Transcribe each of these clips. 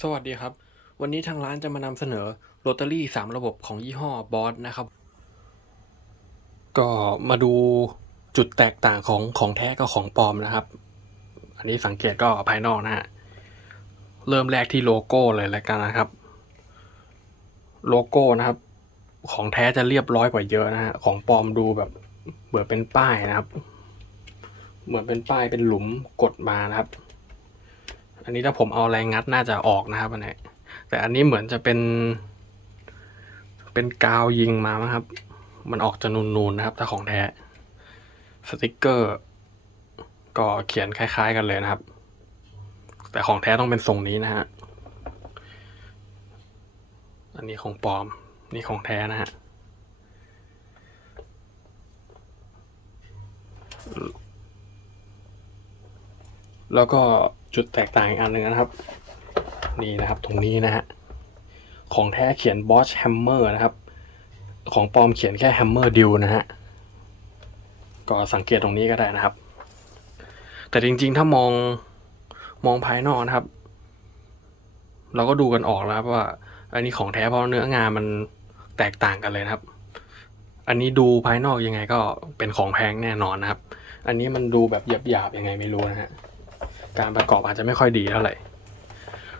สวัสดีครับ วันนี้ทางร้านจะมานำเสนอโรตารี่สามระบบของยี่ห้อบอสนะครับ ก็มาดูจุดแตกต่างของของแท้กับของปลอมนะครับ อันนี้สังเกตก็ภายนอกนะฮะ เริ่มแรกที่โลโก้เลยแล้วกันนะครับ โลโก้นะครับ ของแท้จะเรียบร้อยกว่าเยอะนะฮะ ของปลอมดูแบบเหมือนเป็นป้ายนะครับ เหมือนเป็นป้ายเป็นหลุมกดมานะครับ อันนี้ถ้าผมเอาแรงงัดน่าจะออกนะครับอันนี้แต่อันนี้เหมือนจะเป็น เป็นกาวยิงมาครับ มันออกจะนูนๆนะครับ ถ้าของแท้สติกเกอร์ ก็เขียนคล้าย ๆ กันเลยนะครับ แต่ของแท้ต้องเป็นทรงนี้นะฮะอันนี้ของปลอม นี่ของแท้นะฮะแล้วก็ จุดแตกต่างอีกอันหนึ่งนะครับ นี่นะครับตรงนี้นะฮะของแท้เขียน Bosch Hammer นะครับ ของปลอมเขียนแค่ Hammer Deal นะฮะก็สังเกตตรงนี้ก็ได้นะครับ แต่จริงๆ ถ้ามองมองภายนอกนะครับ เราก็ดูกันออกแล้วครับว่า อันนี้ของแท้เพราะเนื้องานมันแตกต่างกันเลยนะครับ อันนี้ดูภายนอกยังไงก็เป็นของแพงแน่นอนนะครับ อันนี้มันดูแบบหยาบๆยังไงไม่รู้นะฮะ การประกอบอาจจะไม่ค่อยดีเท่าไหร่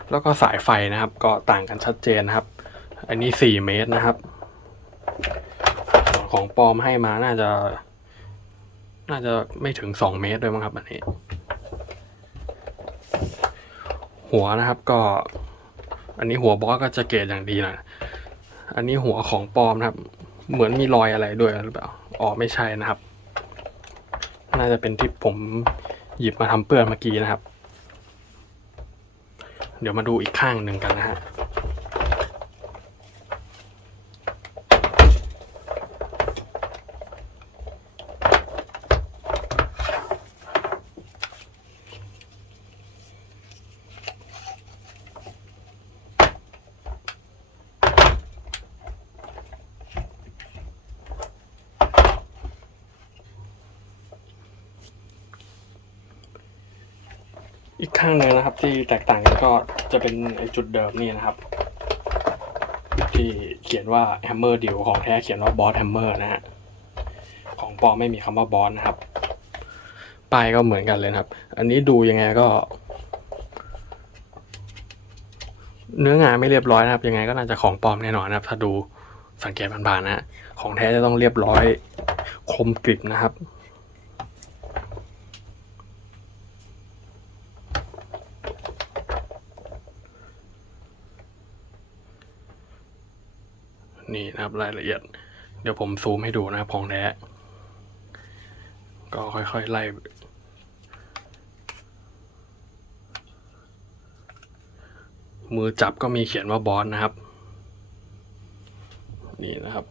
แล้วก็สายไฟนะครับ ก็ต่างกันชัดเจนนะครับ อันนี้สี่เมตรนะครับ ของปลอมให้มาน่าจะ น่าจะไม่ถึงสองเมตรด้วยมั้งครับ อันนี้ หัวนะครับก็ อันนี้หัวบอสก็จะเกรดอย่างดีนะอันนี้หัวของปลอมนะครับ เหมือนมีรอยอะไรด้วยหรือเปล่า อ๋อไม่ใช่นะครับ น่าจะเป็นที่ผม หยิบมาทำเปื้อนเมื่อกี้นะครับ เดี๋ยวมาดูอีกข้างหนึ่งกันนะฮะ อีกข้างหนึ่งนะครับที่แตกต่างกันก็จะเป็นจุดเดิมนี่นะครับ ที่เขียนว่า Hammer Deal ของแท้เขียนว่า Boss Hammer นะฮะของปลอมไม่มีคำว่า Boss นะครับป้ายก็เหมือนกันเลยครับ อันนี้ดูยังไงก็ เนื้องานไม่เรียบร้อยนะครับ ยังไงก็น่าจะของปลอมแน่นอนนะครับ ถ้าดูสังเกตผ่านๆนะฮะของแท้จะต้องเรียบร้อยคมกริบนะครับ นี่นะครับรายละเอียด เดี๋ยวผมซูมให้ดูนะครับของแท้ก็ค่อยๆไล่มือจับก็มีเขียนว่าบอสนะครับ นี่นะครับ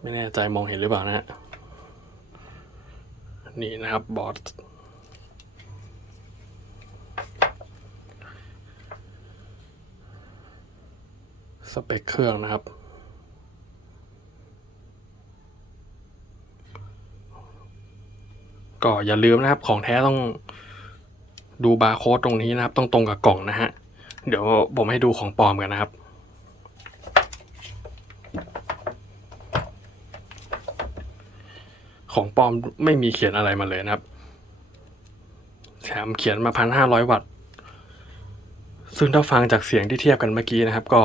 ไม่แน่ใจมองเห็นหรือเปล่านะฮะนี่นะครับบอสสเปคเครื่องนะครับ ก็อย่าลืมนะครับของแท้ต้องดูบาร์โค้ดตรงนี้นะครับ ต้องตรงกับกล่องนะฮะ เดี๋ยวผมให้ดูของปลอมกันนะครับ ของปลอมไม่มีเขียนอะไรมาเลยนะครับแถมเขียนมาพันห้าร้อยวัตต์ ซึ่งถ้าฟังจากเสียงที่เทียบกันเมื่อกี้นะครับ ก็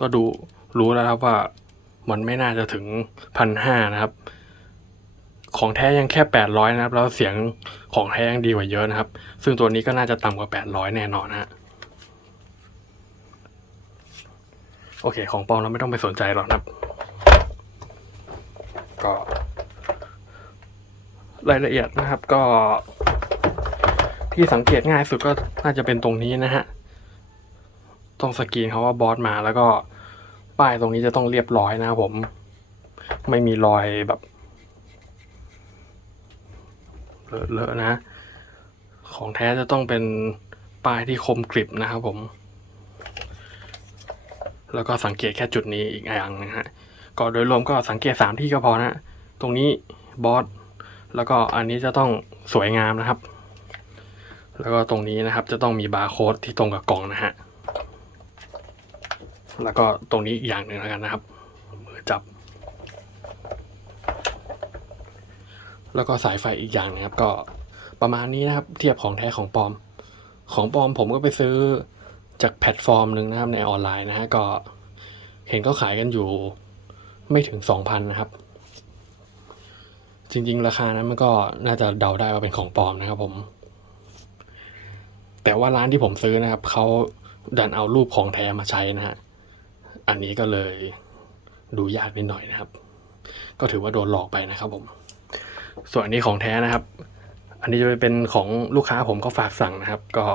ก็ดูรู้แล้วครับว่ามันไม่น่าจะถึงพันห้านะครับ ของแท้ยังแค่แปดร้อยนะครับ แล้วเสียงของแท้ยังดีกว่าเยอะนะครับ ซึ่งตัวนี้ก็น่าจะต่ำกว่าแปดร้อยแน่นอนนะฮะโอเค ของปลอมเราไม่ต้องไปสนใจหรอกนะครับ ก็ รายละเอียดนะครับก็ ที่สังเกตง่ายสุดก็น่าจะเป็นตรงนี้นะฮะ ตรงสกรีนเขาว่าบอสมาแล้วก็ป้ายตรงนี้จะต้องเรียบร้อยนะครับผม ไม่มีรอยแบบ เลอะๆนะ ของแท้จะต้องเป็นป้ายที่คมกริบนะครับผม แล้วก็สังเกตแค่จุดนี้อีกอย่างนะฮะก็โดยรวมก็สังเกตสามที่ก็พอนะตรงนี้บอสแล้วก็อันนี้จะต้องสวยงามนะครับ แล้วก็ตรงนี้นะครับจะต้องมีบาร์โค้ดที่ตรงกับกล่องนะฮะแล้วก็ตรงนี้อีกอย่างหนึ่งแล้วกันนะครับ มือจับ แล้วก็สายไฟอีกอย่างนึงครับ ก็ประมาณนี้นะครับ เทียบของแท้ของปลอม ของปลอมผมก็ไปซื้อจากแพลตฟอร์มหนึ่งนะครับในออนไลน์นะฮะก็เห็นเขาขายกันอยู่ไม่ถึงสองพันนะครับ จริง ๆ ราคานั้นมันก็น่าจะเดาได้ว่าเป็นของปลอมนะครับผม แต่ว่าร้านที่ผมซื้อนะครับเขาดันเอารูปของแท้มาใช้นะฮะอันนี้ก็เลยดูยากนิดหน่อยนะครับ ก็ถือว่าโดนหลอกไปนะครับผม ส่วนอันนี้ของแท้นะครับ อันนี้จะเป็นของลูกค้าผมเขาฝากสั่งนะครับ ก็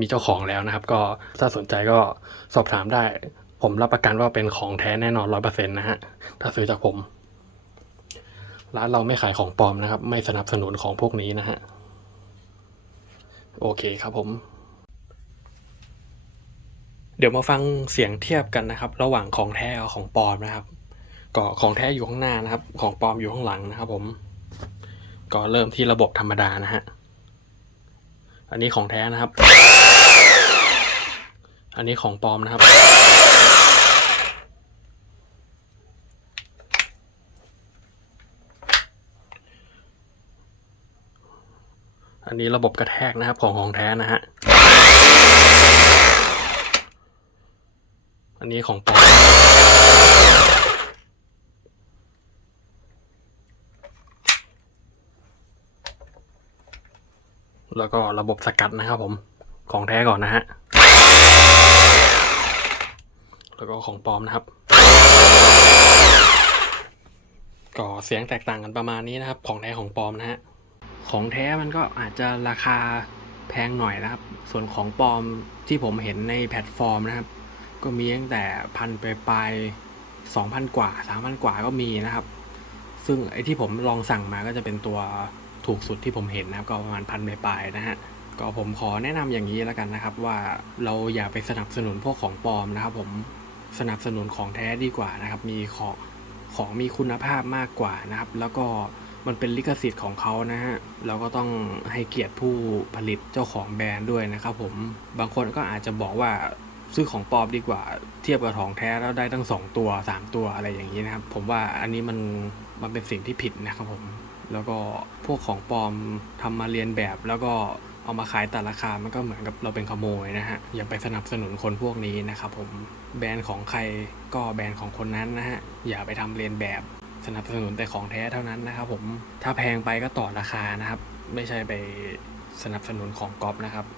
มีเจ้าของแล้วนะครับ ก็ถ้าสนใจก็สอบถามได้ ผมรับประกันว่าเป็นของแท้แน่นอนร้อยเปอร์เซ็นต์นะฮะถ้าซื้อจากผม ร้านเราไม่ขายของปลอมนะครับ ไม่สนับสนุนของพวกนี้นะฮะโอเคครับผม เดี๋ยวมาฟังเสียงเทียบกันนะครับ ระหว่างของแท้กับของปลอมนะครับ ก็ของแท้อยู่ข้างหน้านะครับ ของปลอมอยู่ข้างหลังนะครับ ผม ก็เริ่มที่ระบบธรรมดานะฮะ อันนี้ของแท้นะครับ อันนี้ของปลอมนะครับ อันนี้ระบบกระแทกนะครับ ของของแท้นะฮะ อันนี้ของปลอม แล้วก็ระบบสกัดนะครับผมของแท้ก่อนนะฮะ แล้วก็ของปลอมนะครับ ก็เสียงแตกต่างกันประมาณนี้นะครับ ของแท้ของปลอมนะฮะ ของแท้มันก็อาจจะราคาแพงหน่อยนะครับ ส่วนของปลอมที่ผมเห็นในแพลตฟอร์มนะครับ ก็มีตั้งแต่พันไปปลายสองพันกว่าสามพันกว่าก็มีนะครับ ซึ่งไอ้ที่ผมลองสั่งมาก็จะเป็นตัว ถูกสุดที่ผมเห็นนะครับก็ประมาณพันปลายๆนะฮะก็ผมขอแนะนำอย่างนี้แล้วกันนะครับ ว่าเราอย่าไปสนับสนุนพวกของปลอมนะครับผมสนับสนุนของแท้ดีกว่านะครับ มีของของมีคุณภาพมากกว่านะครับ แล้วก็มันเป็นลิขสิทธิ์ของเขานะฮะ เราก็ต้องให้เกียรติผู้ผลิตเจ้าของแบรนด์ด้วยนะครับผม บางคนก็อาจจะบอกว่าซื้อของปลอมดีกว่า เทียบกับของแท้แล้วได้ตั้งสองตัวสามตัวอะไรอย่างนี้นะครับ ผมว่าอันนี้มันมันเป็นสิ่งที่ผิดนะครับผม แล้วก็พวกของปลอมทำมาเรียนแบบ แล้วก็เอามาขายแต่ราคา มันก็เหมือนกับเราเป็นขโมยนะฮะ อย่าไปสนับสนุนคนพวกนี้นะครับผม แบรนด์ของใครก็แบรนด์ของคนนั้นนะฮะ อย่าไปทำเรียนแบบ สนับสนุนแต่ของแท้เท่านั้นนะครับผม ถ้าแพงไปก็ต่อราคานะครับ ไม่ใช่ไปสนับสนุนของก๊อปนะครับ